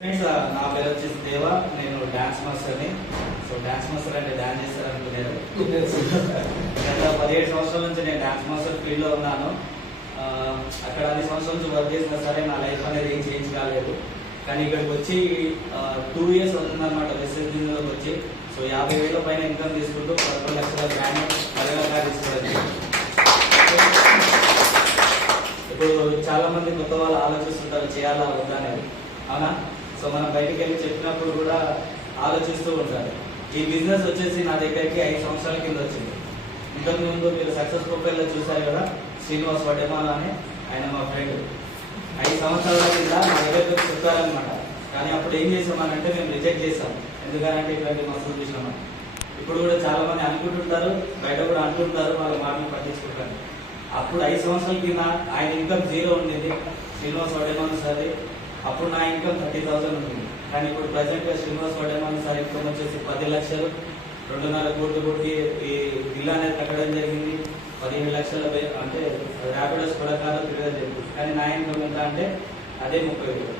Friends, నా పేరు వచ్చేసి దేవ. నేను డాన్స్ మాస్టర్ని. సో డాన్స్ మాస్టర్ అంటే డాన్స్ చేస్తారనుకున్నారు. గత 17 సంవత్సరాల నుంచి నేను డాన్స్ మాస్టర్ ఫీల్డ్లో ఉన్నాను. అక్కడ అన్ని సంవత్సరాల నుంచి వర్క్ చేసినా సరే నా లైఫ్ అనేది ఏం చేంజ్ కాలేదు. కానీ ఇక్కడికి వచ్చి 2 years అవుతుందన్నమాట వెస్టర్న్ బిజినెస్లోకి వచ్చి. సో 50,000 పైన ఇన్కమ్ తీసుకుంటూ 11 లక్షల బ్రాండ్ 10 లక్షలు తీసుకోవాలి. ఇప్పుడు చాలా మంది కొత్త వాళ్ళు ఆలోచిస్తుంటారు చేయాలా వద్దా అనేది, అవునా? సో మనం బయటికి వెళ్ళి చెప్పినప్పుడు కూడా ఆలోచిస్తూ ఉంటారు. ఈ బిజినెస్ వచ్చేసి నా దగ్గరికి 5 సంవత్సరాల కింద వచ్చింది. ఇంతకు ముందు మీరు సక్సెస్ ప్రొఫైల్లో చూసారు కదా, శ్రీనివాస్ వడేమాల అని, ఆయన మా ఫ్రెండ్. 5 సంవత్సరాల కింద మా దగ్గరికి చెప్పారనమాట. కానీ అప్పుడు ఏం చేసామనంటే మేము రిజెక్ట్ చేసాం. ఎందుకంటే ఇట్లాంటి మస్తులు చూసినామని. ఇప్పుడు కూడా చాలా మంది అనుకుంటుంటారు, బయట కూడా అంటుంటారు, వాళ్ళ మాటలు పట్టించుకుంటారు. అప్పుడు 5 సంవత్సరాల కింద ఆయన ఇన్కమ్ 0 ఉండేది, శ్రీనివాస్ వడేమాల సార్. అప్పుడు నా ఇన్కమ్ 30,000 ఉంటుంది. కానీ ఇప్పుడు ప్రజెంట్గా శ్రీనివాస్ వడేమాల సార్ ఇన్కమ్ వచ్చేసి 10 లక్షలు, 2.5 కోట్లకి ఈ ఇల్లు అనేది కట్టడం జరిగింది. 15 లక్షల అంటే ర్యాపిడోస్ కొడకాలో తిరగడం జరిగింది. కానీ నా ఇన్కమ్ ఎంత అంటే అదే 30,000.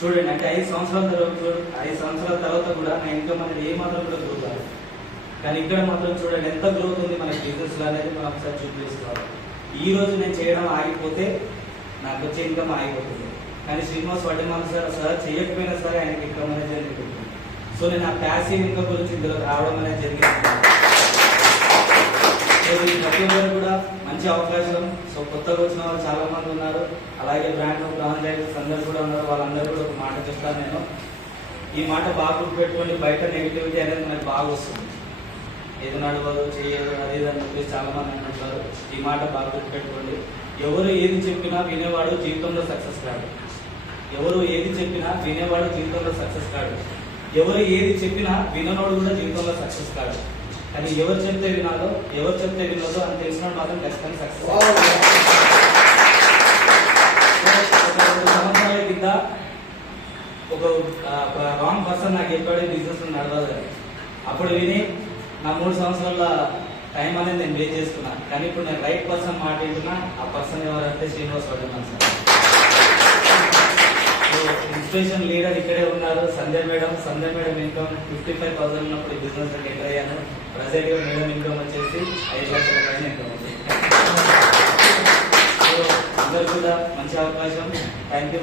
చూడండి, అంటే 5 సంవత్సరాల తర్వాత కూడా నా ఇన్కమ్ అనేది ఏ మాత్రం కూడా గ్రోత్ కాదు. కానీ ఇక్కడ మాత్రం చూడండి ఎంత గ్రోత్ ఉంది మన బిజినెస్లో అనేది మనం ఒకసారి చూపించుకోవాలి. ఈ రోజు నేను చేయడం ఆగిపోతే నాకు వచ్చే ఇన్కమ్ ఆగిపోతుంది. కానీ శ్రీనివాస్ వడేమాల సార్ చేయకపోయినా సరే ఆయనకి ఇన్కమ్ అనేది జరుగుతుంది. సో నేను ఆ ప్యాసివ్ ఇన్కమ్ గురించి ఇందులో రావడం అనేది జరిగింది. ప్రతి ఒక్కరు కూడా మంచి అవకాశం. సో కొత్తగా వచ్చిన వాళ్ళు చాలా మంది ఉన్నారు, అలాగే బ్రాండ్ డైరెక్టర్స్ అందరు కూడా ఉన్నారు. వాళ్ళందరూ కూడా ఒక మాట చెప్తాను నేను. ఈ మాట బాగా గుర్తుపెట్టుకోండి. బయట నెగిటివిటీ అనేది మనకి బాగా వస్తుంది. ఏది నడవదు చేయదు అది అని చెప్పేసి చాలా మంది అంటుంటారు. ఈ మాట బాగా గుర్తుపెట్టుకోండి. ఎవరు ఏది చెప్పినా వినేవాడు జీవితంలో సక్సెస్ కాడు. ఎవరు ఏది చెప్పినా వినేవాడు జీవితంలో సక్సెస్ కాడు. ఎవరు ఏది చెప్పినా విననోడు కూడా జీవితంలో సక్సెస్ కాడు. కానీ ఎవరు చెప్తే వినాలో ఎవరు చెప్తే వినోదో అని తెలిసినోడు మాత్రం ఖచ్చితంగా సక్సెస్. సంవత్సరాల కింద ఒక రాంగ్ పర్సన్ నాకు చెప్పాడు బిజినెస్ నడవదని. అప్పుడు విని నా 3 సంవత్సరాల టైం అనేది నేను వేస్ట్ చేసుకున్నా. కానీ ఇప్పుడు నేను రైట్ పర్సన్ మాట వింటున్నా. ఆ పర్సన్ ఎవరంటే శ్రీనివాస్ వడేమాల సార్. ఇన్స్పిరేషన్ లీడర్ ఇక్కడే ఉన్నారు, సంధ్య మేడం. సంధ్య మేడం ఇన్కమ్ 55,000 ఉన్నప్పుడు బిజినెస్ ఎంటర్ అయ్యాను. ప్రజెంట్ గా మేడం ఇన్కమ్ వచ్చేసి 5 లక్షల పైన ఇన్కమ్ ఉంది. అందరు కూడా మంచి అవకాశం. Thank you.